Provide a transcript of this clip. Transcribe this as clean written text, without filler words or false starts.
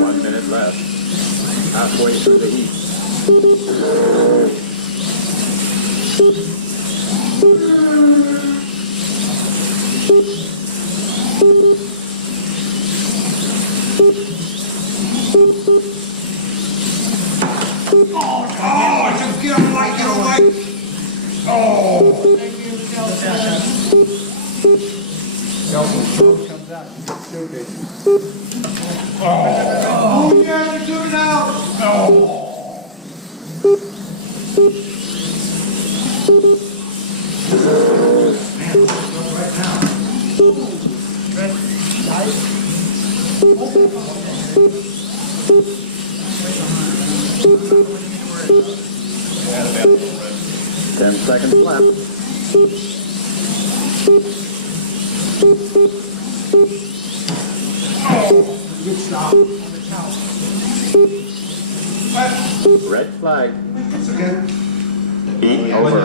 1 minute left. Halfway through the heat. Oh, just get away, get away. Oh. Thank you, Kelson. Kelson throw comes out. Stupid. Oh, yeah, they're doing it out. Oh. Man, let's go right now. Red light. Yeah, about 10 seconds left. Good stop. On the couch. Red flag. It's okay. Heat over.